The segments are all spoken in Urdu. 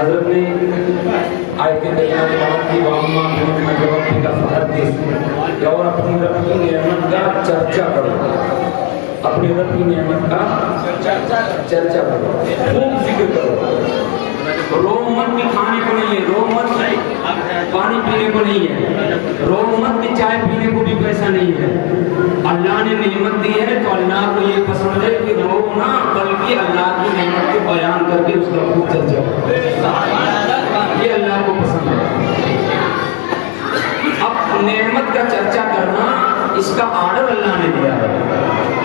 حضرت نے آیت کریمہ میں بات کی وَأَمَّا بِنِعْمَتِ رَبِّكَ فَحَدِّثْ کہ اور اپنی رب کی نعمت کا چرچا کرو، اپنے رب کی نعمت کا چرچا کرو، خوب ذکر کرو، رو مت بھی کھانے کو نہیں ہے، رو مت پانی پینے کو نہیں ہے، رو مت بھی چائے پینے کو بھی پیسہ نہیں ہے۔ اللہ نے نعمت دی ہے تو اللہ کو یہ پسند ہے کہ رو نہ بلکہ اللہ کی نعمت کو بیان کر کے اس کا خوب چرچا کرو، یہ اللہ کو پسند ہے۔ اب نعمت کا چرچا کرنا اس کا آرڈر اللہ نے دیا ہے،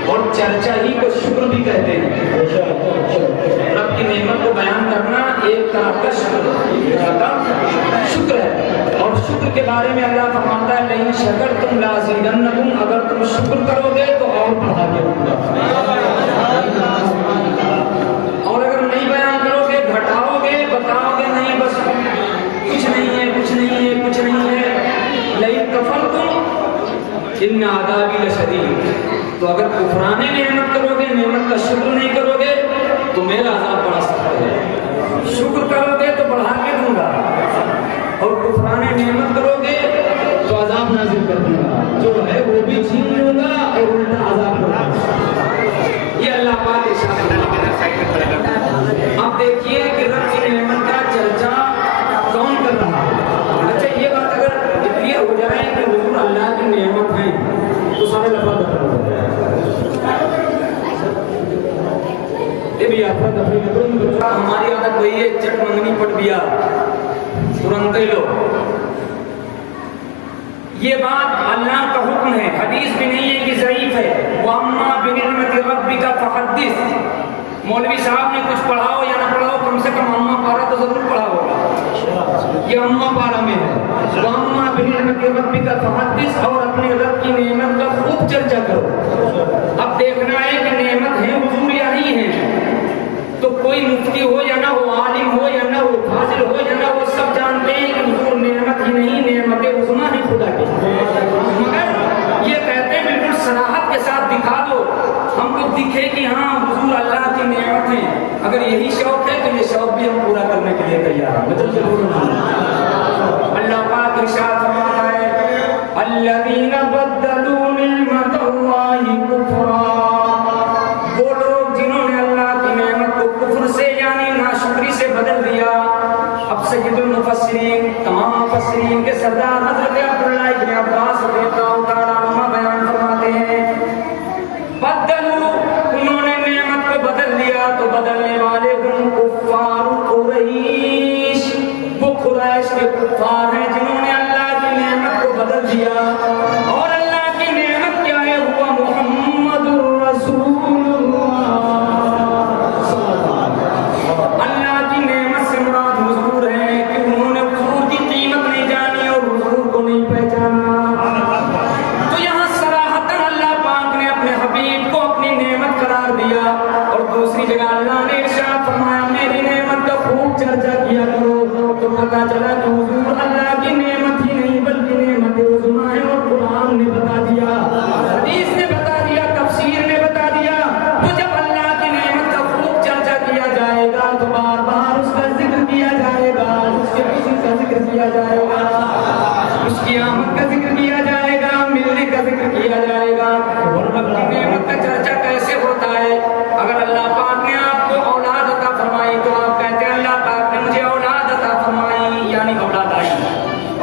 اور چرچا ہی کو شکر بھی کہتے ہیں۔ رب کی نعمت کو بیان کرنا ایک طرح کا شکر ہے، اور شکر کے بارے میں اللہ فرماتا ہے لئن شکرتم لازیدنکم، اگر تم شکر کرو گے تو اور بڑھا کے دوں گا، اور اگر نہیں بیان کرو گے، گھٹاؤ گے، بتاؤ گے نہیں بس کچھ نہیں ہے، کچھ نہیں ہے، کچھ نہیں ہے، لئن کفرتم ان عذابی لشدید، تو اگر کفران نعمت کرو گے، نعمت کا شکر نہیں کرو گے تو میرا عذاب بڑا سخت ہے۔ شکر کرو گے تو بڑھا کے دوں گا، اور کفران نعمت کرو گے تو عذاب نازل کر دوں گا، جو ہے وہ بھی چھین لوں گا اور الٹا عذاب کروں گا۔ یہ اللہ پاک ارشاد فرماتا ہے۔ اب دیکھیے کہ رب کی نعمت کا چرچا کون کر رہا ہے۔ اچھا یہ بات اگر کلیئر ہو جائے کہ حضور اللہ کی نعمت ہے تو سارے لفظ دفن ہو جائے۔ یہ بھی آپ ہماری عادت وہی ہے، چٹ منگنی پٹ دیا ترنت ہی لو۔ یہ بات اللہ کا حکم ہے، حدیث بھی نہیں ہے کہ ضعیف ہے۔ وَأَمَّا بِنِعْمَتِ رَبِّكَ فَحَدِّثْ، مولوی صاحب نے کچھ پڑھاؤ یا نہ پڑھاؤ، کم سے کم اماں پارا تو ضرور پڑھا ہوگا، یہ اماں پارا میں ہے۔ وَأَمَّا بِنِعْمَتِ رَبِّكَ فَحَدِّثْ، اور اپنے رب کی نعمت کا خوب چرچا کرو۔ اب دیکھنا ہے کہ نعمت ہے حضور یا نہیں ہے، تو کوئی مفتی ہو یا نہ ہو، عالم ہو یا نہ ہو، فاضل ہو یا نہ ہو، سب جانتے ہیں کہ حضور نعمت ہی نہیں، نعمت عظمیٰ ہے خدا کی۔ مگر یہ کہتے ہیں بالکل صراحت کے ساتھ دکھا دو، ہم کو دکھے کہ ہاں حضور اللہ کی نعمت ہے۔ اگر یہی شوق ہے تو یہ شوق بھی ہم پورا کرنے کے لیے تیار ہیں۔ اللہ پاک ارشاد فرماتا ہے الذین بدلوا نعمت اللہ کفرا، وہ لوگ جنہوں نے اللہ کی نعمت کو کفر سے یعنی ناشکری سے بدل دیا۔ اب سید المفسرین، تمام مفسرین کے سردار حضرت عبداللہ ابن عباس رضی اللہ تعالیٰ عنہ بیان فرماتے ہیں بدلوا، انہوں نے نعمت کو بدل دیا تو بدلنے والے ہم کفار قریش، وہ قریش کے کفار ہیں جنہوں نے اللہ کی نعمت کو بدل دیا۔ اور اللہ کی نعمت کیا ہے؟ ہوا محمد الرسول اللہ، اللہ کی نعمت سے مراد حضور ہے کہ انہوں نے حضور کی قیمت نہیں جانی اور حضور کو نہیں پہچانا۔ تو یہاں صراحتاً اللہ پاک نے اپنے حبیب کو اپنی نعمت قرار دیا، اور دوسری جگہ اللہ نے ارشاد فرمایا میری نعمت کا خوب چرچا کیا کرو، تو پتا چلا کہ حضور اللہ کی نعمت ہی نہیں بلکہ نعمت عظمیٰ ہے، اور قرآن نے بتا دیا، حدیث نے بتا دیا، تفسیر نے بتا دیا۔ تو جب اللہ کی نعمت کا خوب چرچا کیا جائے گا تو بار بار اس کا ذکر کیا جائے گا، اس کے خوشی کا ذکر کیا جائے گا، اس کی آمد کا ذکر کیا جائے گا، ملنے کا ذکر کیا جائے گا۔ اور رب کی نعمت کا چرچا کیسے ہوتا ہے؟ اگر اللہ پاک نے آپ کو اولاد عطا فرمائی تو آپ کہتے ہیں اللہ پاک نے مجھے اولاد عطا فرمائی، یعنی اولاد آئی،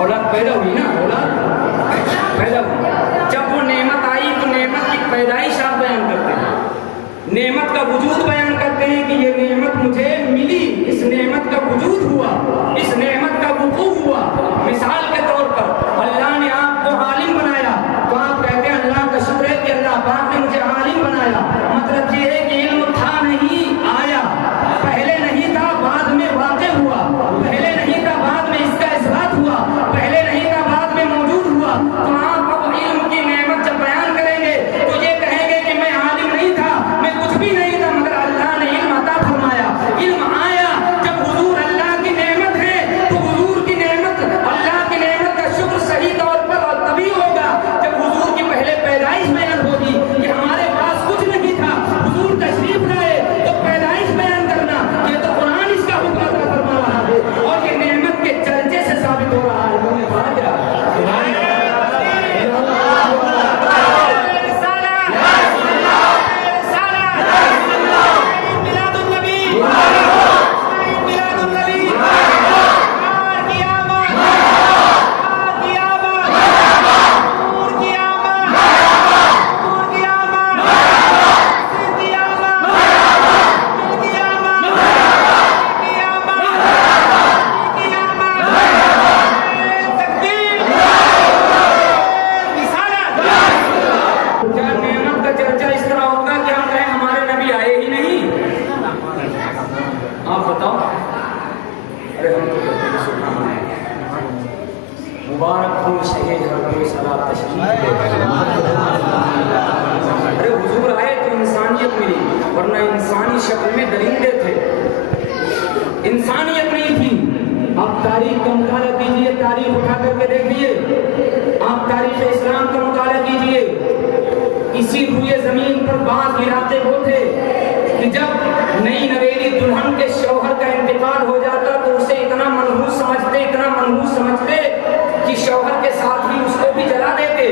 اولاد پیدا ہوئی نا، اولاد پیدا ہوئی۔ جب وہ نعمت آئی تو نعمت کی پیدائش آپ بیان کرتے ہیں، نعمت کا وجود بیان کرتے ہیں کہ یہ نعمت مجھے ملی، اس نعمت کا وجود ہوا، اس نعمت کا وقوع ہوا۔ مثال کے طور پر اللہ نے آپ کو عالم بنایا تو آپ کہتے ہیں اللہ کا شکر ہے کہ اللہ پاک نے مجھے عالم بنایا۔ مطلب یہ ہے کہ علم تھا نہیں، آیا، پہلے نہیں تھا بعد میں واقع ہوا، پہلے نہیں تھا بعد میں اس کا اثبات ہوا، پہلے نہیں تھا بعد میں موجود ہوا۔ تو آپ اب علم کی نعمت جب بیان کریں گے تو یہ کہیں گے کہ میں عالم نہیں تھا، میں کچھ بھی نہیں تھا، مگر اللہ نے علم عطا فرمایا، علم آیا۔ جب حضور اللہ کی نعمت ہے تو حضور کی نعمت، اللہ کی نعمت کا شکر صحیح طور پر تبھی ہوگا جب حضور کی آپ بتاؤ. ارے ہم تو کہتے ہیں سبحان اللہ. مبارک ہو شہید ہر کوئی صلاح تشریف لے. ارے حضور آئے تو انسانیت ملی, ورنہ انسانی شکل میں درندے تھے, انسانیت نہیں تھی. آپ تاریخ کا مطالعہ کیجئے, تاریخ اٹھا کر کے دیکھیے, آپ تاریخ اسلام کا مطالعہ کیجئے. اسی روئے زمین پر بعض علاقے وہ تھے کہ جب نئی نویلی دلہن کے شوہر کا انتقال ہو جاتا تو اسے اتنا منحوس سمجھتے کہ شوہر کے ساتھ ہی اس کو بھی جلا دیتے.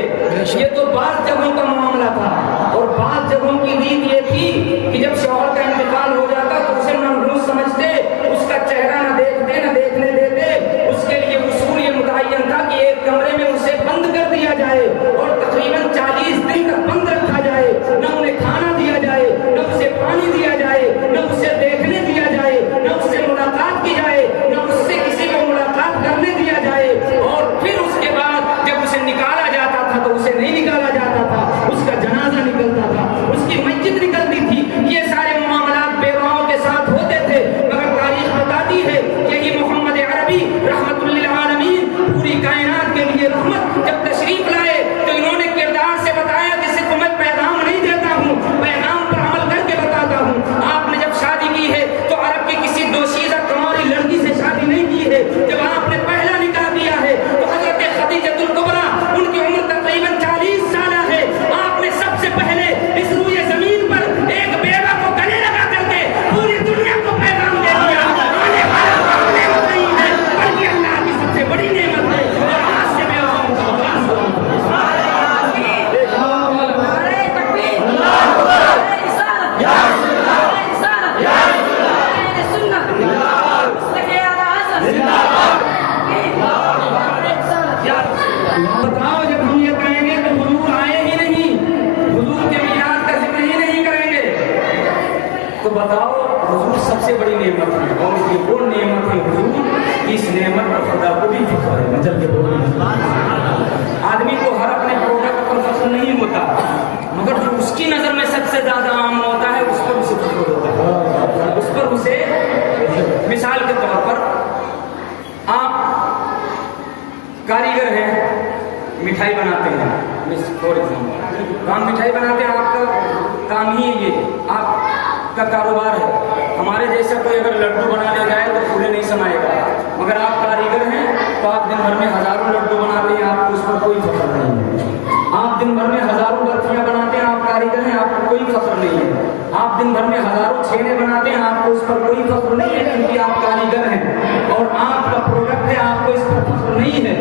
یہ تو بعض جگہوں کا معاملہ تھا, اور بعض جگہوں کی ریت یہ تھی کہ جب شوہر کا انتقال ہو جاتا تو اسے منحوس سمجھتے, اس کا چہرہ نہ دیکھتے نہ دیکھنے دیتے. اس کے لیے اصول یہ متعین تھا کہ ایک کمرے میں اسے بند کر دیا جائے اور تقریباً 40 دن تک بند رکھا جائے, نہ انہیں کھانا دیا جائے, نہ اسے پانی دیا جائے, نہ اسے دیکھنے دیا جائے, نہ اس سے ملاقات کی جائے, نہ اس سے کسی کو ملاقات کرنے دیا جائے. اور پھر اس کے بعد جب اسے نکالا جاتا تھا تو اسے نہیں نکالا جاتا تھا, اس کا جنازہ نکلتا تھا, اس کی میت نکلتی تھی. یہ سارے معاملات بیواؤں کے ساتھ ہوتے تھے. مگر تاریخ بتاتی ہے کہ یہ محمد عربی رحمت للعالمین پوری کائنات کے لیے رحمت جب تشریف لائے تو انہوں نے کردار سے بتایا کہ صرف میں پیغام نہیں دیتا ہوں, پیغام پر عمل کر کے بتاتا ہوں. آپ نے جب شادی کی ہے تو عرب کی کسی دوشیزہ کنواری لڑکی سے شادی نہیں کی ہے. جب آپ نے پہلا نکاح کیا ہے تو حضرت خدیجۃ الکبریٰ, ان کی عمر تقریباً 40 سالہ ہے. آپ نے سب سے پہلے اس روئے زمین پر ایک بیوہ کو گلے لگا کر کے پوری دنیا کو پیغام دے دیا. آنے والا وقت نعمت نہیں ہے بلکہ اللہ کی سب سے بڑی نعمت ہے. اور آج سے بیواؤں کا آغاز ہو. بتاؤ, جب ہم یہ کہیں گے تو حضور آئے ہی نہیں, حضور کے میلاد کا ذکر ہی نہیں کریں گے, تو بتاؤ حضور سب سے بڑی نعمت ہے. اور یہ وہ نعمت ہے حضور, اس نعمت پر خدا کو بھی فخر ہے. مطلب کہ آدمی کو ہر اپنے پروڈکٹ پر فخر نہیں ہوتا, مگر جو اس کی نظر میں سب سے زیادہ عام ہوتا ہے اس پر اسے فخر ہوتا ہے. اس پر اسے, مثال کے طور پر آپ کاریگر ہیں, مٹھائی بناتے ہیں, فور ایگزامپل ہم مٹھائی بناتے ہیں, آپ کا کام ہی یہ, آپ کا کاروبار ہے. ہمارے جیسا کوئی اگر لڈو بنانے جائے تو پھولے نہیں سمائے گا, مگر آپ کاریگر ہیں تو آپ دن بھر میں ہزاروں لڈو بناتے ہیں, آپ کو اس پر کوئی فخر نہیں ہے. آپ دن بھر میں ہزاروں برفیاں بناتے ہیں, آپ کاریگر ہیں, آپ کو کوئی فخر نہیں ہے. آپ دن بھر میں ہزاروں چھینے بناتے ہیں, آپ کو اس پر کوئی فخر نہیں ہے کیونکہ آپ کاریگر ہیں اور آپ کا پروڈکٹ ہے, آپ کو اس پر فخر نہیں ہے.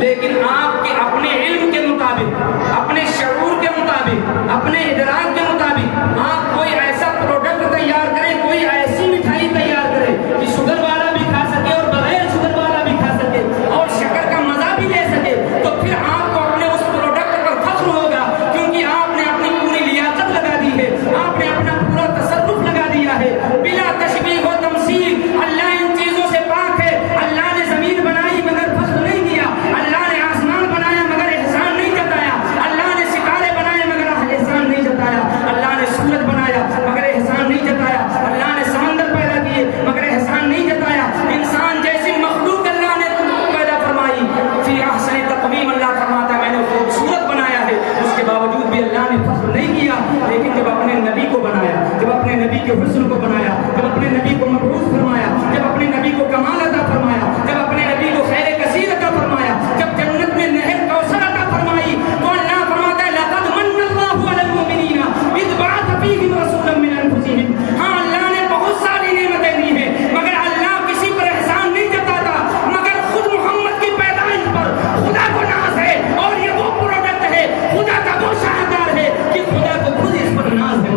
لیکن آپ کے اپنے علم کے مطابق, اپنے شعور کے مطابق, اپنے ادراک کے مطابق آپ کوئی ایسا پروڈکٹ تیار کریں, کوئی ایسی مٹھائی تیار کریں کہ شوگر والا بھی کھا سکے اور بغیر شوگر والا بھی کھا سکے اور شکر کا مزہ بھی لے سکے, تو پھر آپ کو اپنے اس پروڈکٹ پر فخر ہوگا کیونکہ آپ نے اپنی پوری لیاقت لگا دی ہے, آپ نے اپنا پورا تصرف لگا دیا ہے. بلا تشبیہ و تمثیل, اللہ ان چیزوں سے پاک ہے. اللہ نے زمین بنائی مگر فخر نہیں کیا, اللہ نے آسمان بنایا مگر احسان نہیں جتایا, اللہ نے ستارے بنائے مگر احسان نہیں جتایا, اللہ نے سورج بنایا مگر احسان نہیں جتایا, اللہ نے سمندر پیدا کیے مگر احسان نہیں جتایا. انسان جیسی مخلوق اللہ نے پیدا فرمائی, فی احسن تقویم, اللہ فرماتا ہے میں نے خوبصورت بنایا ہے, اس کے باوجود بھی اللہ نے فخر نہیں کیا. لیکن جب اپنے نبی کو بنایا, جب اپنے نبی کے حسن کو بنایا, جب اپنے نبی کو مبعوث فرمایا, جب اپنے نبی کو کمال عطا فرمایا, جب اپنے نبی کو خیر کثیر عطا فرمایا, جب جنت میں نہر کوثر عطا فرمائی, تو اللہ فرماتا ہے لقد من اللہ علی المؤمنین اذ بعث فیہم رسولا من انفسہم. ہاں, اللہ نے بہت ساری نعمتیں دی ہیں مگر اللہ کسی پر احسان نہیں جتاتا, مگر خود محمد کی پیدائش پر خدا کو ناز ہے. اور یہ وہ پروڈکٹ ہے, خدا کا وہ شاہکار ہے کہ خدا کو خود اس پر ناز ہے.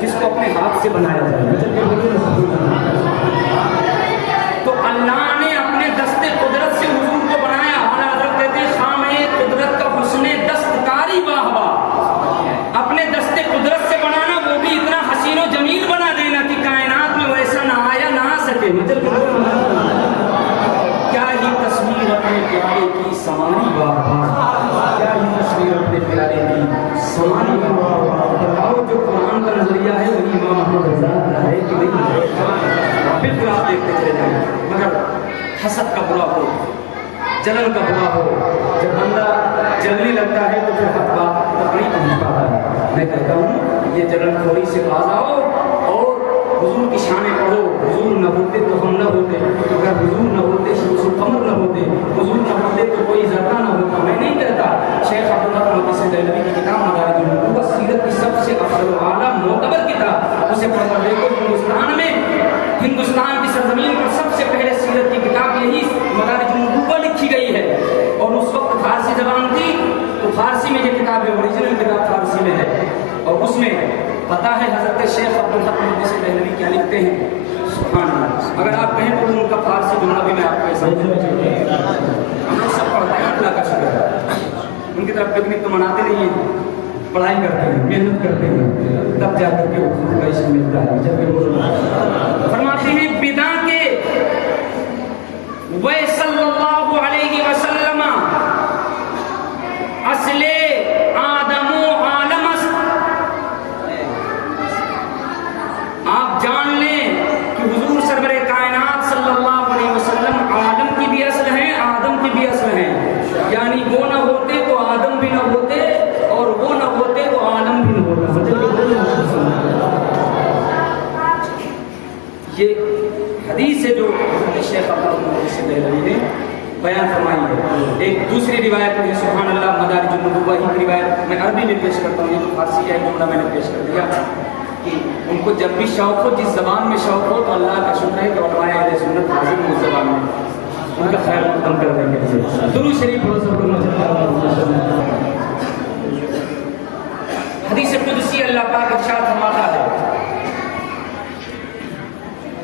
جس کو اپنے ہاتھ سے بنایا جائے. تو اللہ نے اپنے دست قدرت سے حضور کو بنایا. اعلیٰ حضرت کہتے ہیں خامہ قدرت کا حسن دستکاری واہ واہ. اپنے دست قدرت سے بنانا، وہ بھی اتنا حسین و جمیل بنا دینا کہ کائنات میں ویسا نہ آیا نہ آ سکے. کیا ہی تصویر اپنے پیارے کی سواری واہ واہ. کیا ہی تصویر اپنے پیارے کی سواری واہ واہ. بتاؤ جو قرآن کا نظریہ ہے وہی امام احمد رضا کا ہے کہ نہیں؟ بالکل آپ دیکھتے چلے جائیں. مگر حسد کا برا ہو، جلن کا برا ہو، جب بندہ جلنے لگتا ہے تو پھر حق بات تک نہیں پہنچ پاتا ہے. میں کہتا ہوں یہ جلن تھوڑی سے باز آؤ اور حضور کی شانیں پڑھو. حضور نہ ہوتے تو ہم نہ ہوتے، اگر حضور نہ ہوتے شمس و قمر نہ ہوتے، حضور نہ ہوتے تو کوئی ذرہ نہ ہوتا. میں نہیں کہتا. شیخ عبداللہ محدث دہلوی کی کتاب مدارج النبوہ سیرت کی سب سے افضل و اعلیٰ معتبر کتاب، اسے پڑھ کر دیکھو. ہندوستان کی سرزمین پر سب سے پہلے سیرت کی کتاب یہی مدارج النبوہ لکھی گئی ہے. اور اس وقت فارسی زبان تھی تو فارسی میں یہ کتاب ہے، اوریجنل کتاب فارسی میں ہے. اور اس میں پتہ ہے حضرت شیخ عبدالحق محدث دہلوی کیا لکھتے ہیں؟ سبحان اللہ. اگر آپ کہیں تو ان کا فارسی جملہ بھی میں آپ کو سمجھ ہم لوگ سب پڑھتے ہیں. اللہ کا شکر ہے. ان کی طرف پکنک تو مناتے نہیں ہیں، پڑھائی کرتے ہیں، محنت کرتے ہیں، تب جا کر کے حضور کا عشق ملتا ہے. جب فرماتے ہیں بدا کے وہ صلی اللہ علیہ وسلم اصل آدم و عالم است. آپ جان لیں کہ حضور سرور کائنات صلی اللہ علیہ وسلم عالم کی بھی اصل ہیں، آدم کی بھی اصل ہیں. یعنی وہ نہ ہوتے تو آدم بھی نہ ہوتے، اور وہ نہ ہوتے تو عالم بھی نہ ہوتا. یہ حدیث ہے جو شیخ عبدالحق دہلوی نے بیان فرمائی ہے. ایک دوسری روایت ہے سبحان اللہ مدارج النبوہ کی روایت، میں عربی میں پیش کرتا ہوں. یہ تو فارسی کا ایک جملہ میں نے پیش کر دیا کہ ان کو جب بھی شوق ہو، جس زبان میں شوق ہو، تو اللہ کا شکر ہے کہ علماء اہل سنت حاضر ہیں اس زبان میں، ان کا خیر مقدم کر دیں گے. درود شریف پڑھو سب لوگ. حدیث قدسی اللہ پاک ارشاد فرماتا ہے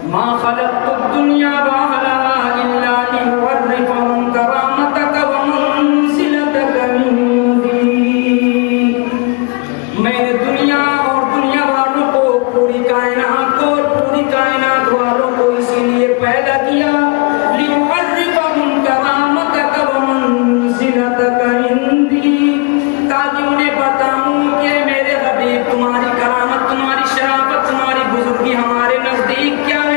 ما خلقت الدنیا واہلها الا لنعرفهم کرامتک ومنزلتک عندی. میں نے دنیا اور دنیا والوں کو، پوری کائنات کو اور پوری کائنات والوں کو اسی لیے پیدا کیا لنعرفهم کرامتک ومنزلتک عندی، تاکہ انہیں بتاؤں کہ میرے حبیب تمہاری کرامت، تمہاری شرافت، تمہاری بزرگی ہمارے نزدیک کیا ہے،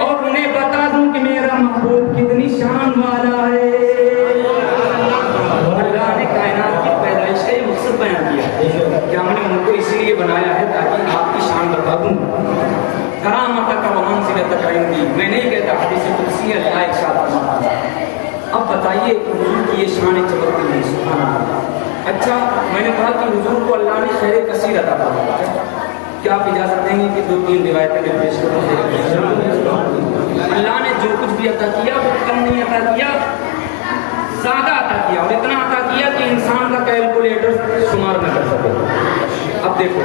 اور انہیں بتا دوں کہ میرا محبوب کتنی شان والا ہے. اللہ نے کائنات کی پیدائش کا یہ مقصد بیان کیا کہ ہم نے ان کو اسی لیے بنایا ہے تاکہ آپ کی شان بتا دوں. کرامتک و منزلتک عندی، میں نہیں کہتا. حدیث قدسی اللہ ارشاد فرماتا ہے. اب بتائیے کہ حضور کی یہ شان چمکتی ہے. سبحان اللہ. اچھا میں نے کہا کہ حضور کو اللہ نے خیر کثیر عطا فرمایا ہے. کیا آپ اجازت دیں گے کہ 2-3 روایتیں میں پیش کروں؟ اللہ نے جو کچھ بھی عطا کیا وہ کم نہیں عطا کیا، زیادہ عطا کیا، اور اتنا عطا کیا کہ انسان کا کیلکولیٹر شمار نہ کر سکے. اب دیکھو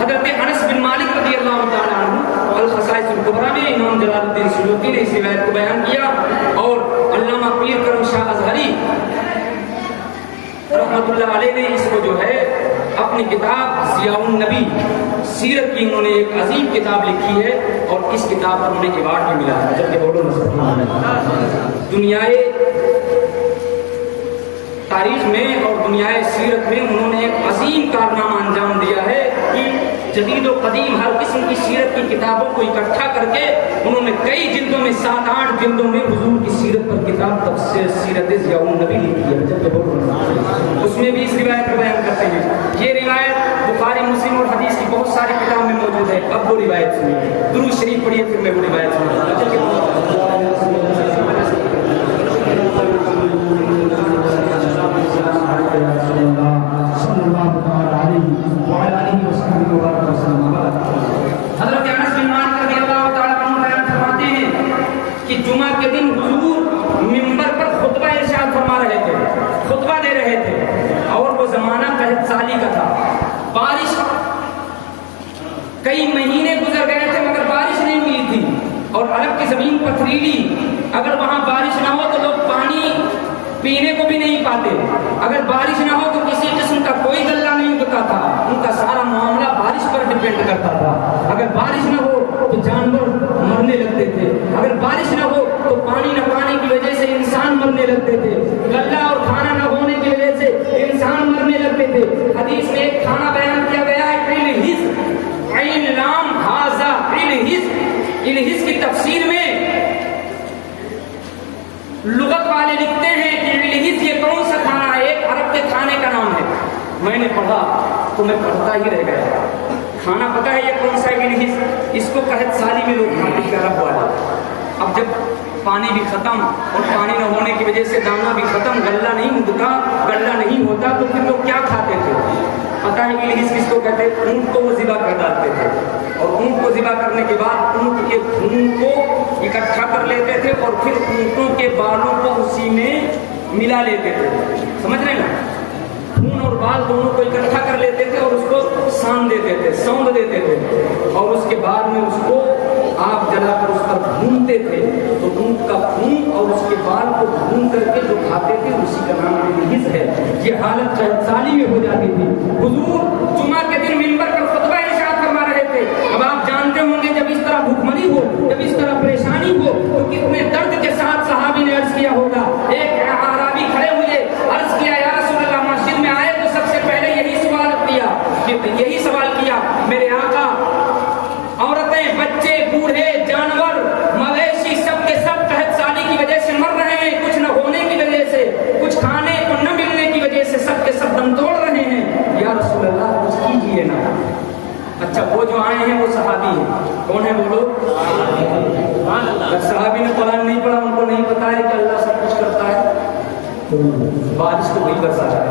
حضرت انس بن مالک رضی اللہ تعالیٰ عنہ الخصائص الکبریٰ میں امام جلال الدین سیوطی نے اس روایت کو بیان کیا، اور علامہ پیر کرم شاہ ازہری رحمۃ اللہ علیہ نے اس کو جو ہے اپنی کتاب ضیاء النبی سیرت کی انہوں نے ایک عظیم کتاب لکھی ہے، اور اس کتاب پر انہیں ایوارڈ بھی ملا ہے. جبکہ بولو دنیائے تاریخ میں اور دنیائے سیرت میں انہوں نے ایک عظیم کارنامہ انجام دیا ہے کہ جدید و قدیم ہر قسم کی سیرت کی کتابوں کو اکٹھا کر کے انہوں نے کئی جلدوں میں 7-8 جلدوں میں حضور کی سیرت پر کتاب تفسیر سیرت ضیاء النبی لکھی ہے. جب اس میں بھی اس روایت کو بیان کرتے ہیں. یہ روایت بخاری مسلم اور حدیث کی بہت ساری کتاب میں موجود ہے. اب وہ روایت سنیے، درود شریف پڑھیے، پھر میں وہ روایت سنوں. حضرت انس بن مالک رضی اللہ تعالیٰ عنہ بیان فرماتے ہیں کہ جمعہ کے دن حضور منبر پر خطبہ ارشاد فرما رہے تھے، خطبہ دے رہے تھے، اور وہ زمانہ قحط سالی کا تھا. بارش کئی مہینے گزر گئے تھے مگر بارش نہیں ملی تھی، اور عرب کی زمین پتھریلی، اگر وہاں بارش نہ ہو تو لوگ پانی پینے کو بھی نہیں پاتے، اگر بارش نہ ہو تو کسی قسم کا کوئی غلہ نہیں اگتا تھا، ان کا سارا معاملہ بارش پر ڈپینڈ کرتا تھا۔ اگر بارش نہ ہو تو جانور مرنے لگتے تھے، اگر بارش نہ ہو تو پانی نہ پانے کی وجہ سے انسان مرنے لگتے تھے، غلہ اور کھانا نہ ہونے کی وجہ سے انسان مرنے لگتے تھے۔ حدیث میں ایک کھانا بیان کیا گیا ہے، الہز، عین لام ہاذا الہز، الہز کی تفسیر میں لغت والے لکھتے ہیں کہ الہز یہ کون سا کھانا ہے؟ ایک عرب کے کھانے کا نام ہے۔ میں نے پڑھا تو میں پڑھتا ہی رہ گیا۔ کھانا پتہ ہے یہ کون سا ہے الہز؟ اس کو قحط سالی میں لوگ کھاتے ہیں عرب والے۔ اب جب پانی بھی ختم اور پانی نہ ہونے کی وجہ سے دانہ بھی ختم، غلہ نہیں اگتا، غلہ نہیں ہوتا، تو پھر لوگ کیا کھاتے تھے؟ پتہ ہے الہز کس کو کہتے ہیں؟ اونٹ کو وہ ذبح کر ڈالتے تھے، اور اونٹ کو ذبح کرنے کے بعد اونٹ کے خون کو اکٹھا کر لیتے تھے اور پھر اونٹوں کے بالوں کو اسی میں ملا لیتے تھے۔ سمجھ رہے ہیں نا؟ خون اور بال دونوں کو اکٹھا کر لیتے تھے اور اس کو سان دیتے تھے، سونگ دیتے تھے، اور اس کے بعد میں اس کو آگ جلا کر اس پر بھونتے تھے، تو اونٹ کا خون اور اس کے بال کو بھون کر کے جو کھاتے تھے اسی کا نام الہز ہے۔ یہ حالت قحط سالی میں ہو جاتی تھی۔ حضور جمعہ کے دن منبر پر خطبہ ارشاد فرما رہے تھے۔ اب آپ جانتے ہوں گے جب اس طرح بھوکمری ہو، جب اس طرح پریشانی ہو تو کتنے درد کے ساتھ صحابی نے عرض کیا ہوگا۔ ایک اعرابی کھڑے ہوئے، عرض کیا یا رسول اللہ، مسجد میں آئے تو سب سے پہلے یہی سوال کیا، میرے آقا عورتیں، بچے، بوڑھے، جانور، مویشی سب کے سب قحط سالی کی وجہ سے مر رہے ہیں، کچھ نہ ہونے کی وجہ سے، کچھ کھانے کو نہ ملنے کی وجہ سے سب کے سب دم توڑ رہے ہیں، یا رسول اللہ کچھ کیجیے نا۔ اچھا وہ جو آئے ہیں وہ صحابی ہیں، کون ہیں وہ لوگ؟ اگر صحابی نے قرآن نہیں پڑھا، ان کو نہیں پتا ہے کہ اللہ سب کچھ کرتا ہے، بارش تو وہی برساتا ہے،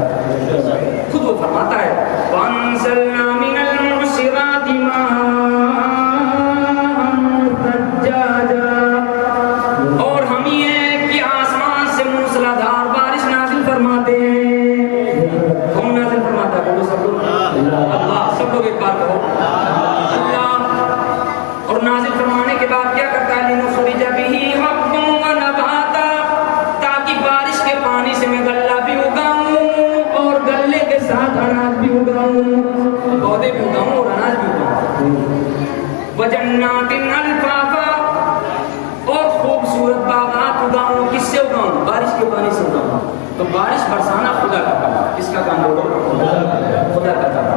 خود وہ فرماتا ہے وَأَنزَلْنَا مِنَ الْمُعْصِرَاتِ مَاءً ثَجَّاجًا، اور ہم یہ کہ آسمان سے موسلادھار بارش نازل فرماتے ہیں۔ کون نازل فرماتا ہے؟ بولو سب لوگ، اللہ۔ سب لوگ ایک بار کہو، اللہ۔ اور نازل فرمانے کے بعد کیا کرتا ہے؟ لِنُخْرِجَ بِهِ حَبًّا وَنَبَاتًا، تاکہ بارش کے پانی سے میں غلہ بھی اگاؤں اور غلے کے ساتھ اناج بھی اگاؤں، پودے بھی اگاؤں اور اناج بھی اگاؤں۔ وَجَنَّاتٍ أَلْفَافًا، اور خوبصورت باغات اگاؤں۔ کس سے اگاؤں؟ بارش کے پانی سے اگاؤں۔ تو بارش برسانا خدا کا کام ہے۔ کس کا کام ہوگا؟ خدا کا کام ہے۔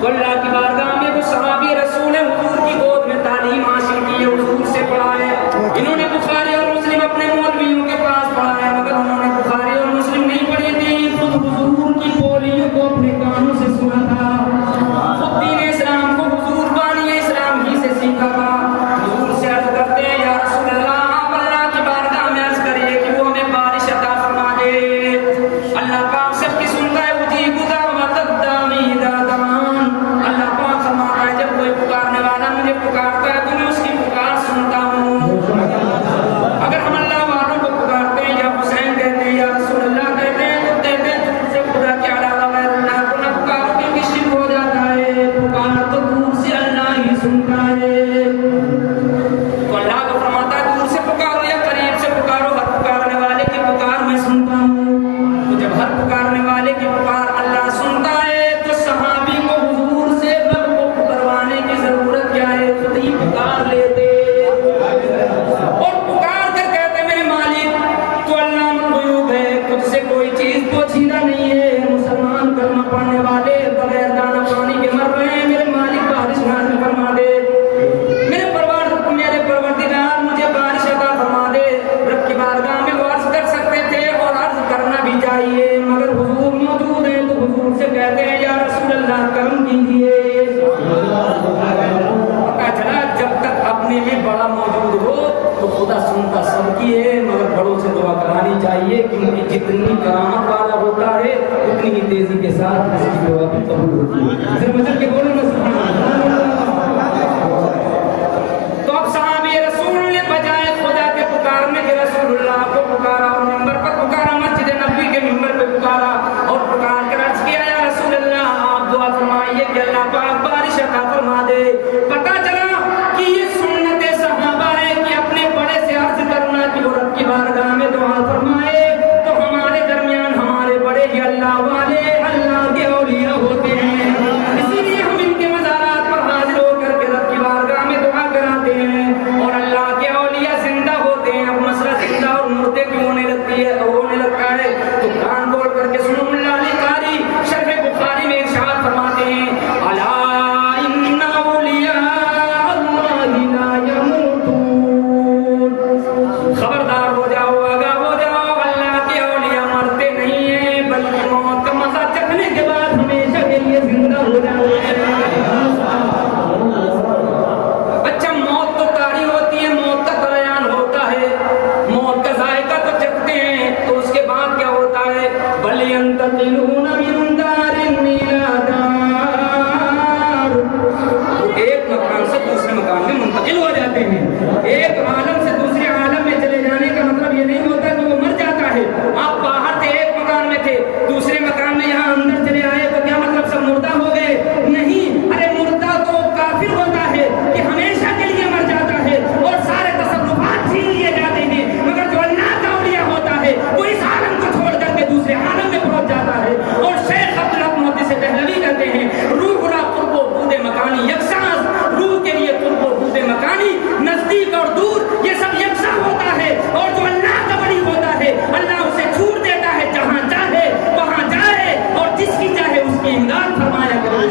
تو اللہ کی بارگاہ میں وہ صحابی رسول حضور کی گود میں تعلیم حاصل کی ہے، حضور سے پڑھا ہے۔ انہوں نے بخاری اور مسلم اپنے مولویوں کے پاس پڑھا ہے، مگر انہوں نے بخاری اور مسلم نہیں پڑھی تھی، خود حضور کی بولیوں کو اپنے کانوں سے سنا تھا، خود دین اسلام کو حضور بانی اسلام ہی سے سیکھا تھا۔ حضور سے عرض کرتے ہیں یا رسول اللہ، آپ اللہ کی بارگاہ میں عرض کریے کہ وہ ہمیں بارش عطا فرما دے۔ اللہ پاک سب کی سنتا ہے، اجیب دعوت الداعی اذا دعان۔ اللہ پاک فرماتا ہے جب کوئی پکارنے والا مجھے پکارتا ہے تو میں اس کی پکار سنتا ہوں۔ اگر ہم اللہ والوں کو پکارتے ہیں، یا حسین کہتے ہیں، یا رسول اللہ کہتے ہیں، تو کہتے ہیں دور سے خدا کے علاوہ غیر اللہ کو نہ پکارو کیونکہ شرک ہو جاتا ہے، پکار تو دور سے اللہ ہی سنتا ہے۔ تو اللہ کو فرماتا ہے دور سے پکارو یا قریب سے پکارو، ہر پکارنے والے کی پکار میں سنتا ہوں۔ تو جب ہر پکارنے والے کی پکار اللہ سنتا ہے تو صحابی کو حضور سے رب کو پکاروانے کی ضرورت کیا ہے؟ خود ہی پکار لیتے اور پکار کر کہتے میرے مالک تو علام الغیوب ہے، تجھ سے کوئی چیز پوشیدہ نہیں ہے۔ مسلمان کلمہ پڑھنے والے بغیر دانہ پانی کے مر رہے ہیں، میرے مالک بارش نازل فرما دے، میرے پروردگار مجھے بارش عطا فرما دے۔ رب کی بارگاہ میں وہ عرض کر سکتے تھے اور عرض کرنا بھی چاہیے، مگر حضور موجود ہیں تو حضور سے کہتے ہیں یا رسول اللہ کرم کیجیے۔ پتہ چلا جب تک اپنے میں بڑا موجود ہو تو خدا سنتا سب کی ہے، مگر بڑوں سے دعا کرانی چاہیے، کیونکہ جتنی کرامت والا ہوتا ہے اتنی ہی تیزی کے ساتھ اس کی دعا بھی قبول ہوتی ہے۔ صرف مجھے کے بولیں نا سبحان اللہ۔ تو اب صحابی رسول نے بجائے خدا کے پکارنے کے رسول اللہ کو پکارا اور ممبر پر پکارا، مسجد نبوی کے ممبر پہ پکارا اور پکار کر عرض کیا یا رسول اللہ آپ دعا فرمائیے کہ اللہ پاک بارش عطا فرما دے۔ بل ينتقلون من دار إلى دار. ایک مکان سے دوسرے مکان میں منتقل ہو جاتے ہیں. ایک عالم سے دوسرے عالم میں چلے جانے کا مطلب یہ نہیں ہوتا کہ وہ مر جاتا ہے. آپ باہر تھے ایک مکان میں تھے, دوسرے مکان میں یہاں اندر چلے آئے تو کیا مطلب سب مردہ ہو گئے؟ نہیں. ارے مردہ تو کافر ہوتا ہے کہ ہمیشہ کے لیے مر جاتا ہے اور سارے تصرفات چھین لیے جاتے ہیں, مگر جو اللہ کا اولیاء ہوتا ہے وہ اس عالم کو چھوڑ کر کے دوسرے عالم میں پہنچ جاتا ہے. اور شیخ عبدالحق محدث دہلوی کہتے ہیں روح را قرب و بود مکانی یکساں, روح کے لیے قرب و بود مکانی نزدیک اور دور یہ سب یکساں ہوتا ہے. اور جو اللہ کا ولی ہوتا ہے اللہ اسے چھوڑ دیتا ہے, جہاں چاہے وہاں جائے اور جس کی چاہے اس کی امداد فرمایا کرے.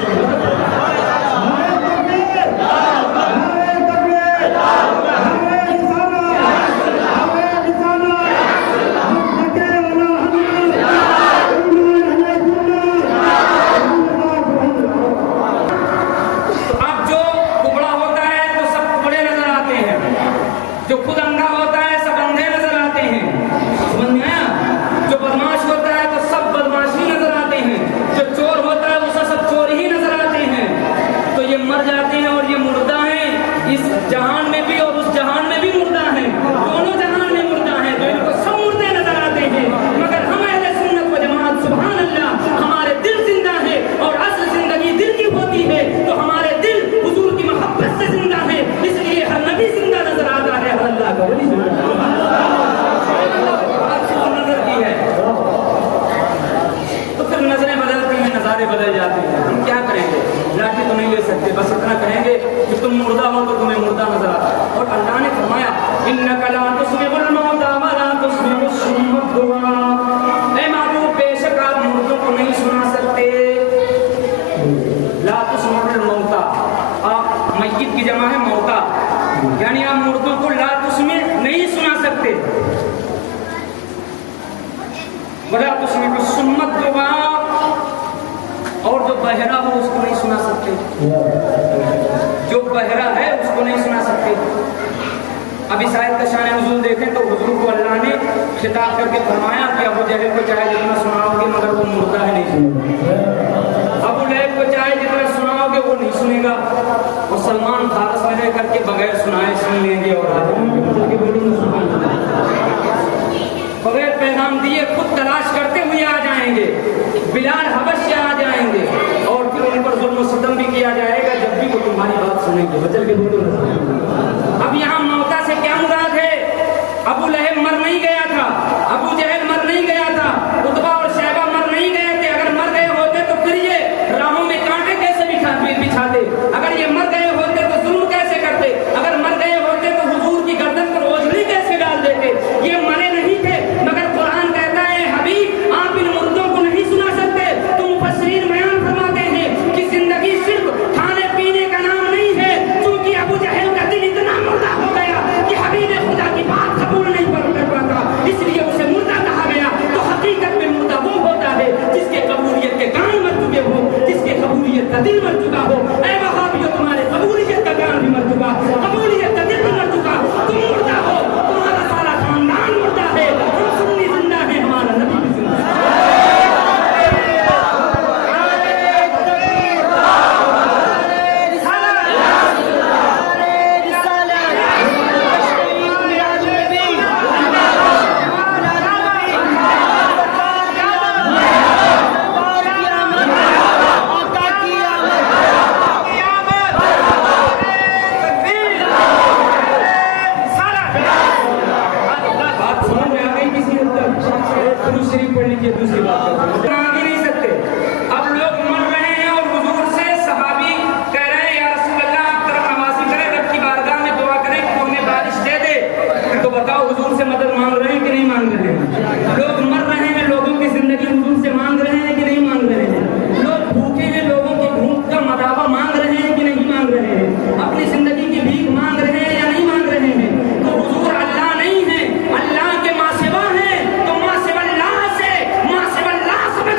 جو خود اندھا ہوتا ہے سب اندھے نظر آتے ہیں, سمجھ میں آیا؟ جو بدماش ہوتا ہے تو سب بدماشی نظر آتے ہیں, جو چور ہوتا ہے اسے سب چور ہی نظر آتے ہیں. تو یہ مر جاتے ہیں اور یہ مردہ ہیں, اس جہان میں بھی اور اس جہان میں بھی مردہ ہیں, دونوں جہان میں مردہ ہیں. تو ان کو سب مردے نظر آتے ہیں, مگر ہم اہل سنت و جماعت سبحان اللہ ہمارے دل زندہ ہے اور اصل زندگی دل کی ہوتی ہے. تو ہمارے دل حضور کی محبت سے زندہ ہے, اس لیے ہر نبی زندہ نظر آتا ہے. اللہ کا ولی نظر کی ہے تو پھر نظریں بدلتی ہیں, نظارے بدل جاتے ہیں. ہم کیا کریں گے؟ لاٹھی تو نہیں لے سکتے, بس اتنا کہیں گے کہ تم مردہ ہو تو تمہیں مردہ نظر آتا ہے. اور اللہ نے فرمایا انک لا تسمع الموتى ولا تسمع الصم الدعاء. اے محبوب بے شک آپ مردوں کو نہیں سنا سکتے. لا تسمع الموتى, آپ میت کی جمع ہے موتا, یعنی آپ مردوں کو لا تسمع نہیں سنا سکتے. ولا تسمع الصم الدعاء, اور جو بہرا ہو اس کو نہیں سنا سکتے. جو بہرا ہے اس کو نہیں سنا سکتے. اب اس آیت کا شان نزول دیکھیں تو حضور کو اللہ نے خطاب کر کے فرمایا کہ ابو جہل کو چاہے جتنا سناؤ گے مگر وہ مردہ ہے, نہیں سنے گا. ابو لہب کو چاہے جتنا سناؤ گے وہ نہیں سنے گا. اور سلمان فارس میں رہ کر کے بغیر سنائے سن لیں گے, اور بغیر پیغام دیے خود تلاش کرتے ہوئے آ جائیں گے. بلال حبش سے آ جائیں گے اور پھر ان پر ظلم و ستم بھی کیا جائے گا جب بھی وہ تمہاری بات سنیں گے. بچل کے بولو. اب یہاں موتا سے کیا مراد ہے؟ ابو لہب مر نہیں گیا تھا, ابو جہل مر نہیں گیا تھا, عتبہ اور شیبہ مر نہیں گئے تھے. اگر مر گئے ہوتے تو پھر یہ راہوں میں کانٹے کیسے بچھاتے؟ اگر یہ مر گئے ہوتے تو ظلم کیسے کرتے؟ اگر مر گئے ہوتے تو حضور کی گردن پر اوجھلی کیسے ڈال دیتے؟ یہ مرے نہیں تھے, مگر قرآن کہتا ہے حبیب آپ ان مردوں کو نہیں سنا سکتے. تو مفسرین بیان فرماتے ہیں کہ زندگی صرف کھانے پینے کا نام نہیں ہے, کیونکہ ابو جہل کا دل اتنا مردہ ہو گیا کہ حبیب خدا کی بات قبول نہیں کر پاتا, اس لیے اسے مردہ کہا گیا. تو حقیقت میں مردہ وہ ہوتا ہے جس کے قبولیت کے کان مر چکے ہو, جس کے قبولیت کا دل مر چکا ہو. اے وہابیو تمہارے قبولیت کا کان بھی مر چکا, قبولیت کا دل بھی مر چکا. تم مردہ ہو, تمہارا سارا خاندان مردہ ہے. ہم سنی زندہ ہے, ہمارا نبی بھی زندہ ہے. دوسری بات آ بھی نہیں سکتے. اب لوگ مر رہے ہیں اور حضور سے صحابی کہہ رہے ہیں یا رسول اللہ آپ طرف نمازی کریں, رب کی بارگاہ میں دعا کریں کہ وہ ہمیں بارش دے دے. تو بتاؤ حضور سے مدد مانگ رہے ہیں کہ نہیں مانگ رہے ہیں؟ لوگ مر رہے ہیں, لوگوں کی زندگی حضور سے مانگ رہے ہیں کہ نہیں مانگ رہے ہیں؟ لوگ بھوکے ہیں, لوگوں کی بھوک کا مداوع مانگ رہے ہیں کہ نہیں مانگ رہے ہیں؟ اپنی زندگی کی بھیک مانگ رہے ہیں یا نہیں مانگ رہے ہیں؟ تو حضور اللہ نہیں ہے, اللہ کے ماں سوا ہے. تو ماں سوا اللہ سے, ماں سوا اللہ سمجھ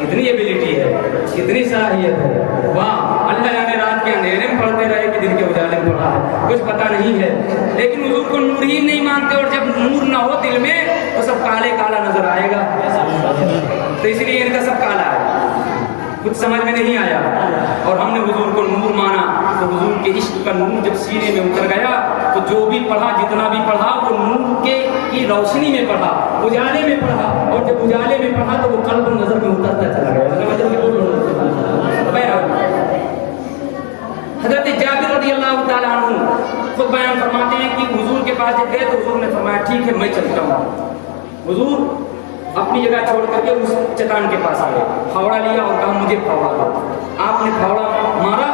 اتنی ایبلٹی ہے, اتنی صلاحیت ہے, واہ اللہ جانے رات کے اندھیرے میں پڑھتے رہے کہ دن کے اجالے میں پڑھا ہے, کچھ پتہ نہیں ہے. لیکن حضور کو نور ہی نہیں مانتے, اور جب نور نہ ہو دل میں تو سب کالے کالا نظر آئے گا. تو اس لیے ان کا سب کالا ہے, کچھ سمجھ میں نہیں آیا. اور ہم نے حضور کو نور مانا, تو حضور کے عشق کا نور جب سینے میں اتر گیا تو جو بھی پڑھا, جتنا بھی پڑھا, وہ نور کی روشنی میں پڑھا, اجالے میں پڑھا, اور جب اجالے میں پڑھا تو وہ قلب و نظر میں اترتا چلا گیا. حضرت جابر رضی اللہ تعالیٰ عنہ خود بیان فرماتے ہیں کہ حضور کے پاس جب گئے تو حضور نے فرمایا ٹھیک ہے میں چلتا ہوں. حضور اپنی جگہ چھوڑ کر کے اس چٹان کے پاس آئے, پھاوڑا لیا اور کہا مجھے پھاوڑا دو. آپ نے پھاوڑا مارا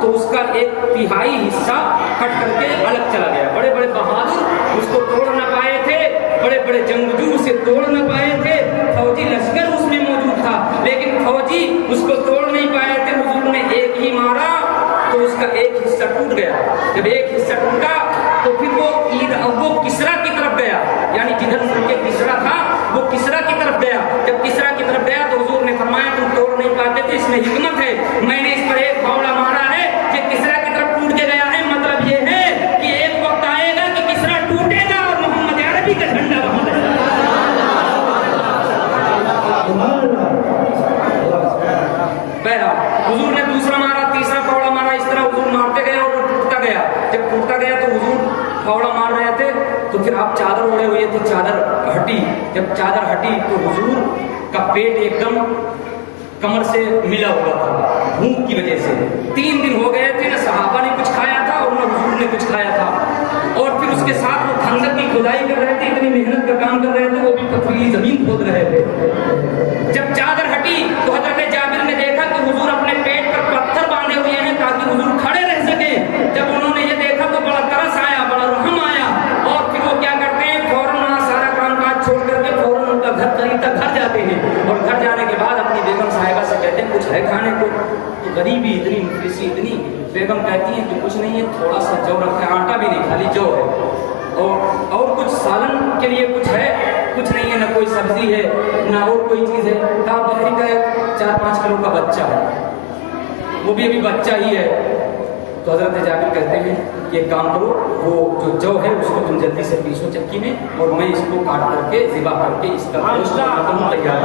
تو اس کا 1/3 حصہ کٹ کر کے الگ چلا گیا. بڑے بڑے بہادر اس کو توڑ نہ پائے تھے, بڑے بڑے جنگجو اسے توڑ نہ پائے تھے, فوجی لشکر اس میں موجود تھا لیکن فوجی اس کو توڑ نہیں پائے تھے. حضور نے ایک ہی مارا تو اس کا ایک حصہ ٹوٹ گیا. جب ایک حصہ ٹوٹا تو پھر وہ کسرا کی طرف گیا, یعنی جدھر ملک کسرا تھا وہ کسرا کی طرف گیا. جب کسرا کی طرف گیا تو حضور نے فرمایا تم توڑ نہیں پاتے تھے, اس میں حکمت ہے, میں نے اس پر ایک پھاوڑا مارا ہے کہ کسرا کی طرف ٹوٹ کے گیا ہے. مطلب یہ ہے کہ ایک وقت آئے گا کہ کسرا ٹوٹے گا اور محمد عربی کا جھنڈا وہاں لگے گا. حضور نے دوسرا مارا, تیسرا پھاوڑا مارا, اس طرح حضور مارتے گئے اور وہ ٹوٹتا گیا. جب ٹوٹتا گیا تو حضور پھاوڑا مار رہے تھے تو پھر آپ چادر اوڑے ہوئے تھے, چادر ہٹی. جب چادر ہٹی تو حضور کا پیٹ ایک دم کمر سے ملا ہوا تھا بھوک کی وجہ سے. 3 دن ہو گئے تھے, نہ صحابہ نے کچھ کھایا تھا اور نہ حضور نے کچھ کھایا تھا. اور پھر اس کے ساتھ وہ خندق کی کھدائی کر رہے تھے, اتنی محنت کا کام کر رہے تھے, وہ بھی پتھریلی زمین کھود رہے تھے. جب چادر ہٹی تو حضرت جابر نے دیکھا کہ حضور اپنے پیٹ پر پتھر باندھے ہوئے ہیں تاکہ حضور کھڑے رہ سکیں. جب انہوں نے یہ دیکھا تو بڑا ترس آیا, بڑا رحم آیا, اور پھر وہ کیا کرتے ہیں فوراً سارا کام کاج چھوڑ کر کے فوراً ان کا گھر قریب گھر جاتے ہیں. اور گھر جانے کے بعد اپنی بیگم صاحبہ سے کہتے ہیں کچھ ہے کھانے کو؟ تو غریبی اتنی, مفلسی اتنی. بیگم کہتی ہیں کہ کچھ نہیں ہے, تھوڑا سا جو رکھا ہے, آٹا بھی نہیں, خالی جو ہے, اور کچھ سالن کے لیے کچھ ہے, کچھ نہیں ہے, نہ کوئی سبزی ہے نہ اور کوئی چیز ہے. کہا بکری کا 4-5 کلو کا بچہ ہے, وہ بھی ابھی بچہ ہی ہے. تو حضرت جابر کہتے ہیں کہ ایک کام کرو, وہ جو ہے اس کو تم جلدی سے پیسو چکی میں, اور میں اس کو کاٹ کر کے ذبح کر کے اس کا گوشت تیار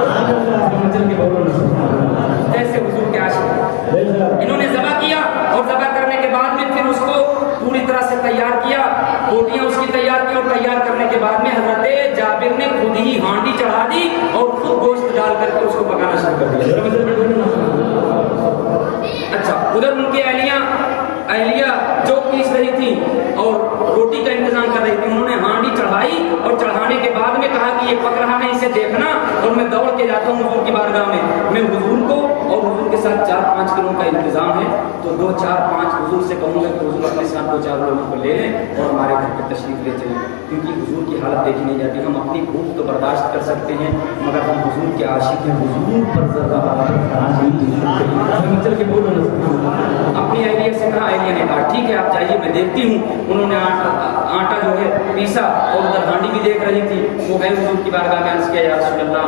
جیسے حضور کے عاشق انہوں نے ذبح کیا. اور ذبح کرنے کے بعد میں پھر اس کو پوری طرح سے تیار کیا, بوٹیاں اس کی تیار کی, اور تیار کرنے کے بعد میں حضرت جابر نے خود ہی ہانڈی چڑھا دی اور خود گوشت ڈال کر کے اس کو پکانا شروع کر دیا. اچھا, ادھر ان کی اہلیہ جو پیس رہی تھی اور روٹی کا انتظام کر رہی تھی, انہوں نے ہانڈی چڑھائی اور چڑھانے کے بعد میں کہا کہ یہ پک رہا ہے, اسے دیکھنا. اور میں دوڑ کے جاتا ہوں حضور کی بارگاہ میں حضور کو, اور حضور کے ساتھ 4-5 کلو کا انتظام ہے, تو 2-4-5 حضور سے کہوں گا کہ حضور اپنے ساتھ 2-4 لوگوں کو لے لیں اور ہمارے گھر پہ تشریف لے چلیں, کیونکہ حضور کی حالت دیکھی نہیں جاتی. ہم اپنی بھوک تو برداشت کر سکتے ہیں مگر ہم حضور کے عاشق ہیں, حضور پر ذرا چل کے بولو. اپنی اہلیہ سے کہا, اہلیہ نے کہا ٹھیک ہے آپ جائیے میں دیکھتی ہوں. انہوں نے آٹا جو ہے پیسا اور ادھر ہانڈی بھی دیکھ رہی تھی. وہ گئے حضور کی بارگاہ میں عرض کیا یا رسول اللہ,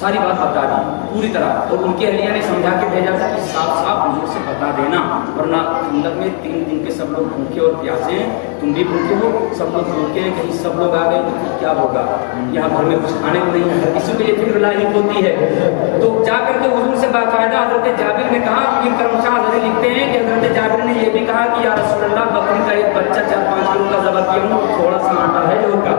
ساری بات بتا دی پوری طرح. اور ان کی اہلیہ نے سمجھا کے بھیجا تھا کہ صاف صاف حضور سے بتا دینا, ورنہ خندق میں 3 دن کے سب لوگ بھوکے اور پیاسے ہیں, تم بھی بھوکے ہو, سب لوگ بھوکے ہیں, کہیں سب لوگ آ گئے تو پھر کیا ہوگا, یہاں گھر میں کچھ کھانے کو نہیں ہے, کسی کو یہ فکر لاحق ہوتی ہے. تو جا کر کے حضور سے باقاعدہ حضرت جابر نے کہا, پھر کرمشاہ حضرت لکھتے ہیں کہ حضرت جابر نے یہ بھی کہا کہ یا رسول اللہ بکری کا ایک بچہ 4-5 کلو کا ذبح کیا ہوں, تھوڑا سا آٹا ہے جو کا,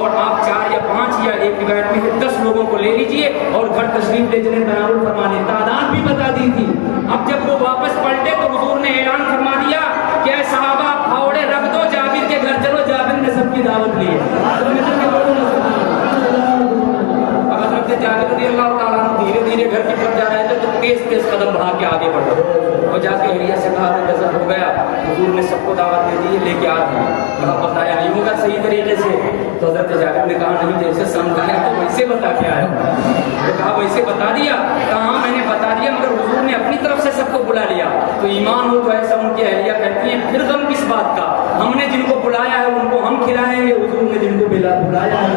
اور آپ 4 یا 5 یا ایک روایت میں 10 لوگوں کو لے لیجئے اور گھر تشریف لے چلیں. بیان فرمانے تعداد بھی بتا دی تھی. اب جب وہ واپس پلٹے تو حضور نے اعلان فرما دیا کہ اے صحابہ پھاوڑے رکھ دو, جابر کے گھر چلو. جابر نے سب کی دعوت لی ہے. اب حضرت جابر رضی اللہ تعالیٰ عنہ دھیرے دھیرے گھر کی طرف جا رہے تھے تو تیز قدم بڑھا کے آگے بڑھے, اور جا کے اہلیہ سے کہا کہ غضب ہو گیا. حضور نے سب کو دعوت دے دی, لے کے آ رہے ہیں, کہا بتایا نہیں ہوگا صحیح طریقے سے. تو حضرت جابر نے کہا نہیں, جیسے سمجھایا تو ویسے بتا کے آیا. تو کہا ویسے بتا دیا. کہا میں نے بتا دیا, مگر حضور نے اپنی طرف سے سب کو بلا لیا. تو ایمان ہو تو ایسا. ان کی اہلیہ کہتی ہیں پھر غم کس بات کا, ہم نے جن کو بلایا ہے ان کو ہم کھلائیں گے, حضور نے جن کو بلایا ہے.